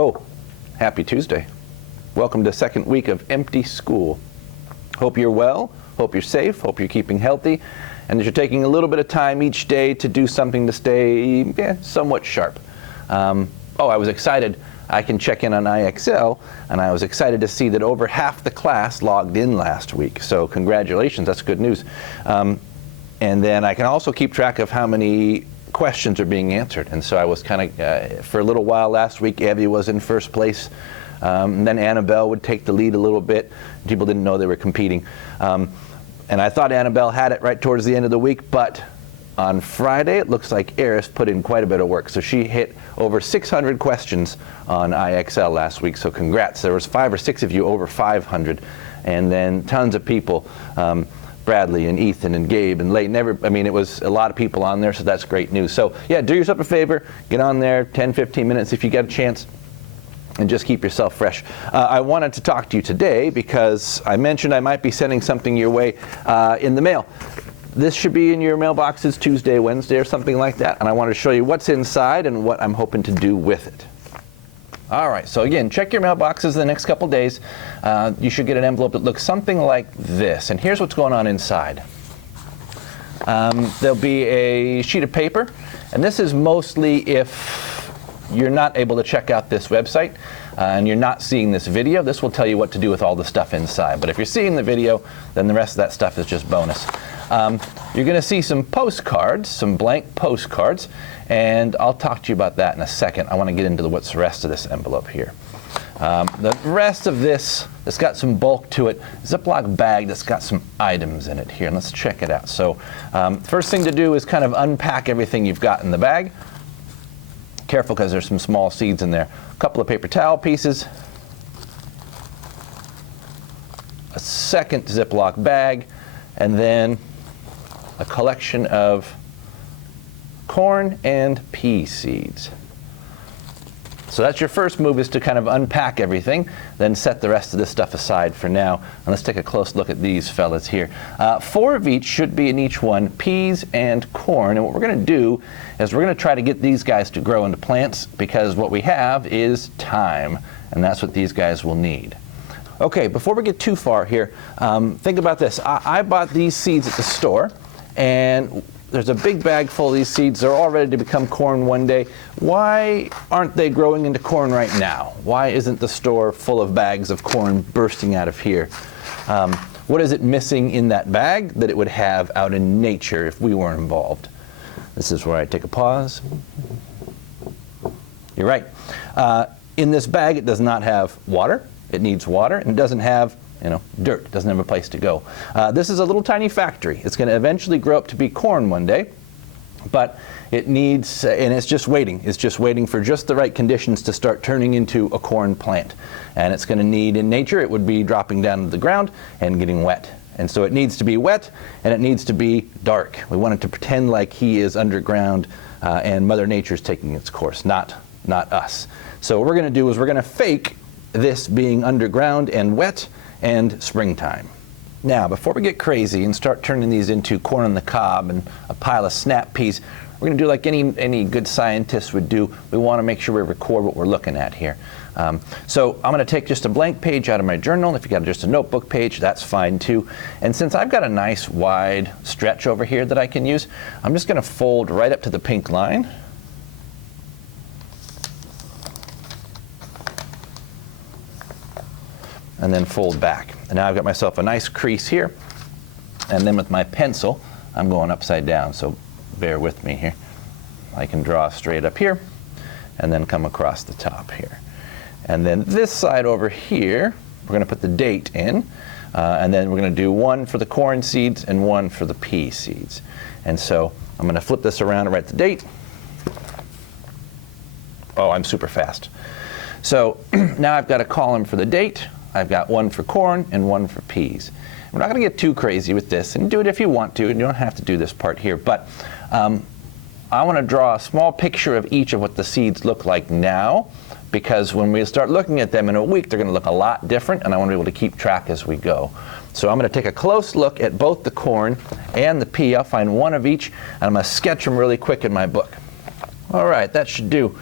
Oh, happy Tuesday. Welcome to second week of empty school. Hope you're well, hope you're safe, hope you're keeping healthy, and that you're taking a little bit of time each day to do something to stay somewhat sharp. I was excited. I can check in on IXL, and I was excited to see that over half the class logged in last week. So congratulations, that's good news. And then I can also keep track of how many questions are being answered. And so I was kind of, for a little while last week, Evie was in first place. Then Annabelle would take the lead a little bit. People didn't know they were competing. And I thought Annabelle had it right towards the end of the week, but on Friday, it looks like Eris put in quite a bit of work. So she hit over 600 questions on IXL last week, so congrats. There was 5 or 6 of you over 500, and then tons of people. Bradley and Ethan and Gabe and Leighton, it was a lot of people on there, so that's great news. So yeah, do yourself a favor, get on there 10, 15 minutes if you get a chance, and just keep yourself fresh. I wanted to talk to you today because I mentioned I might be sending something your way in the mail. This should be in your mailboxes Tuesday, Wednesday, or something like that, and I want to show you what's inside and what I'm hoping to do with it. All right, so again, check your mailboxes the next couple days. You should get an envelope that looks something like this, and here's what's going on inside. There'll be a sheet of paper, and this is mostly if you're not able to check out this website and you're not seeing this video. This will tell you what to do with all the stuff inside, but if you're seeing the video, then the rest of that stuff is just bonus. You're going to see some postcards, some blank postcards, and I'll talk to you about that in a second. I want to get into what's the rest of this envelope here. The rest of this, it's got some bulk to it. Ziploc bag that's got some items in it here, and let's check it out. So first thing to do is kind of unpack everything you've got in the bag. Careful because there's some small seeds in there. A couple of paper towel pieces. A second Ziploc bag, and then a collection of corn and pea seeds. So that's your first move, is to kind of unpack everything, then set the rest of this stuff aside for now. And let's take a close look at these fellas here. 4 of each should be in each one, peas and corn. And what we're going to do is we're going to try to get these guys to grow into plants, because what we have is time, and that's what these guys will need. Okay, before we get too far here, think about this. I bought these seeds at the store, and there's a big bag full of these seeds. They're all ready to become corn one day. Why aren't they growing into corn right now? Why isn't the store full of bags of corn bursting out of here? What is it missing in that bag that it would have out in nature if we weren't involved? This is where I take a pause. You're right. In this bag, it does not have water. It needs water, and it doesn't have dirt. It doesn't have a place to go. This is a little tiny factory. It's going to eventually grow up to be corn one day, but it needs, and it's just waiting. It's just waiting for just the right conditions to start turning into a corn plant. And it's going to need, in nature, it would be dropping down to the ground and getting wet. And so it needs to be wet, and it needs to be dark. We want it to pretend like he is underground, and Mother Nature's taking its course, not us. So what we're going to do is we're going to fake this being underground and wet and springtime. Now, before we get crazy and start turning these into corn on the cob and a pile of snap peas, we're going to do like any good scientist would do. We want to make sure we record what we're looking at here. So I'm going to take just a blank page out of my journal. If you got just a notebook page, that's fine too. And since I've got a nice wide stretch over here that I can use, I'm just going to fold right up to the pink line. And then fold back. And now I've got myself a nice crease here. And then with my pencil, I'm going upside down, so bear with me here. I can draw straight up here, and then come across the top here. And then this side over here, we're going to put the date in, and then we're going to do one for the corn seeds and one for the pea seeds. And so I'm going to flip this around and write the date. Oh, I'm super fast. So now I've got a column for the date. I've got one for corn and one for peas. We're not going to get too crazy with this, and do it if you want to, and you don't have to do this part here, but I want to draw a small picture of each of what the seeds look like now, because when we start looking at them in a week, they're going to look a lot different, and I want to be able to keep track as we go. So I'm going to take a close look at both the corn and the pea. I'll find one of each, and I'm going to sketch them really quick in my book. All right, that should do.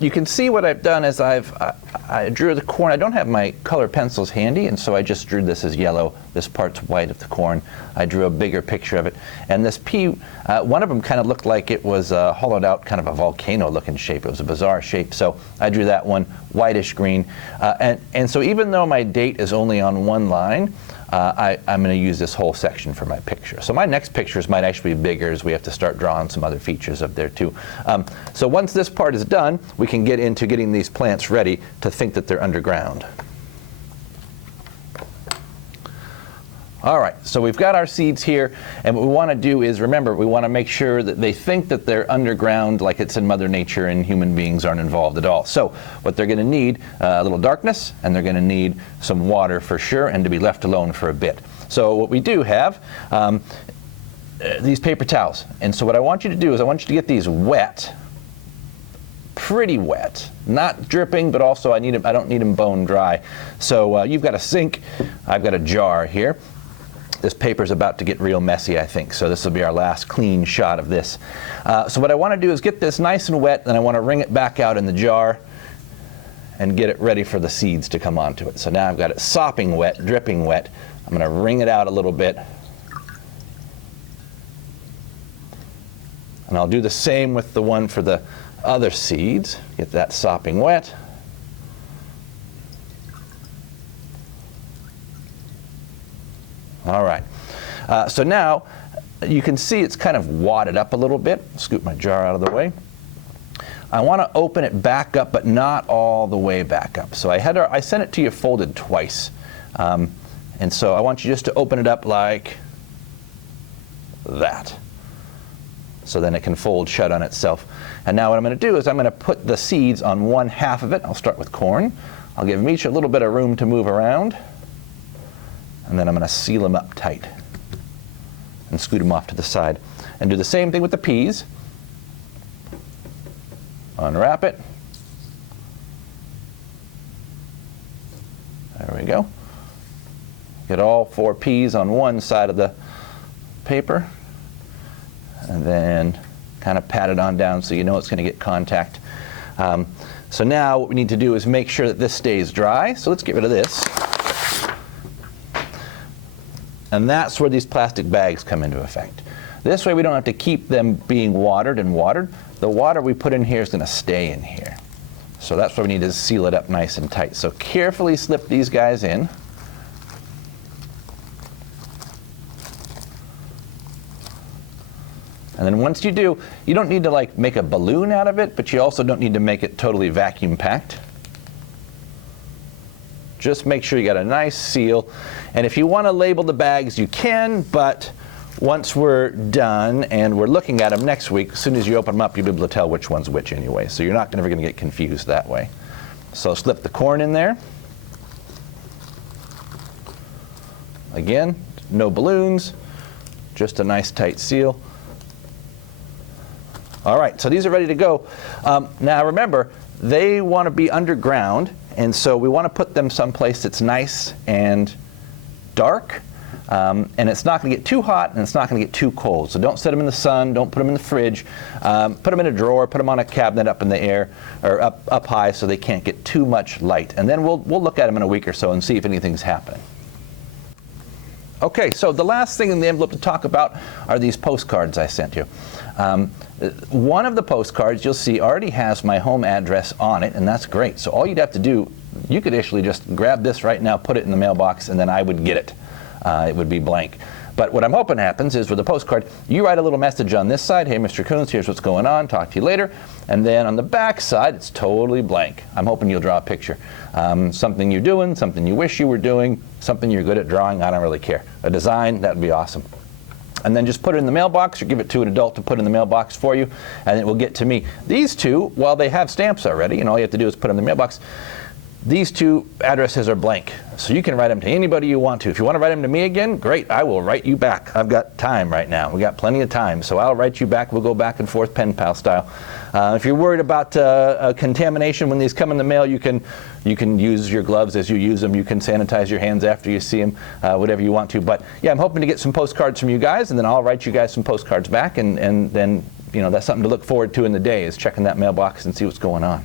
You can see what I've done is I drew the corn. I don't have my color pencils handy, and so I just drew this as yellow. This part's white of the corn. I drew a bigger picture of it. And this pea, one of them kind of looked like it was hollowed out, kind of a volcano-looking shape. It was a bizarre shape, so I drew that one whitish green. And so even though my date is only on one line, I'm going to use this whole section for my picture. So my next pictures might actually be bigger as we have to start drawing some other features up there too. So once this part is done, we can get into getting these plants ready to think that they're underground. All right, so we've got our seeds here, and what we want to do is, remember, we want to make sure that they think that they're underground like it's in Mother Nature and human beings aren't involved at all. So what they're going to need, a little darkness, and they're going to need some water for sure, and to be left alone for a bit. So what we do have, these paper towels. And so what I want you to do is I want you to get these wet, pretty wet, not dripping, but also I don't need them bone dry. So you've got a sink, I've got a jar here. This paper's about to get real messy, I think, so this will be our last clean shot of this. So what I want to do is get this nice and wet, then I want to wring it back out in the jar and get it ready for the seeds to come onto it. So now I've got it sopping wet, dripping wet. I'm going to wring it out a little bit. And I'll do the same with the one for the other seeds. Get that sopping wet. All right, so now you can see it's kind of wadded up a little bit. Scoop my jar out of the way. I want to open it back up, but not all the way back up. So I sent it to you folded twice. And so I want you just to open it up like that. So then it can fold shut on itself. And now what I'm going to do is I'm going to put the seeds on one half of it. I'll start with corn. I'll give them each a little bit of room to move around. And then I'm going to seal them up tight and scoot them off to the side. And do the same thing with the peas. Unwrap it. There we go. Get all 4 peas on one side of the paper. And then kind of pat it on down so you know it's going to get contact. So now what we need to do is make sure that this stays dry. So let's get rid of this. And that's where these plastic bags come into effect. This way we don't have to keep them being watered and watered. The water we put in here is going to stay in here. So that's why we need to seal it up nice and tight. So carefully slip these guys in. And then once you do, you don't need to like make a balloon out of it, but you also don't need to make it totally vacuum packed. Just make sure you got a nice seal. And if you want to label the bags, you can, but once we're done and we're looking at them next week, as soon as you open them up, you'll be able to tell which one's which anyway. So you're not ever going to get confused that way. So slip the corn in there. Again, no balloons, just a nice tight seal. All right, so these are ready to go. Now remember, they want to be underground, and so we want to put them someplace that's nice and dark, and it's not going to get too hot and it's not going to get too cold. So don't set them in the sun, don't put them in the fridge, put them in a drawer, put them on a cabinet up in the air, or up high so they can't get too much light. And then we'll look at them in a week or so and see if anything's happening. Okay, so the last thing in the envelope to talk about are these postcards I sent you. One of the postcards you'll see already has my home address on it, and that's great. So all you'd have to do, you could actually just grab this right now, put it in the mailbox, and then I would get it. It would be blank. But what I'm hoping happens is with the postcard, you write a little message on this side, hey, Mr. Coons, here's what's going on, talk to you later. And then on the back side, it's totally blank. I'm hoping you'll draw a picture. Something you're doing, something you wish you were doing, something you're good at drawing, I don't really care. A design, that would be awesome. And then just put it in the mailbox or give it to an adult to put in the mailbox for you, and it will get to me. These two, while they have stamps already, and all you have to do is put them in the mailbox, these two addresses are blank. So you can write them to anybody you want to. If you want to write them to me again, great, I will write you back. I've got time right now. We got plenty of time. So I'll write you back. We'll go back and forth pen pal style. If you're worried about contamination when these come in the mail, you can use your gloves as you use them. You can sanitize your hands after you see them, whatever you want to. But yeah, I'm hoping to get some postcards from you guys, and then I'll write you guys some postcards back, and then that's something to look forward to in the day, is checking that mailbox and see what's going on.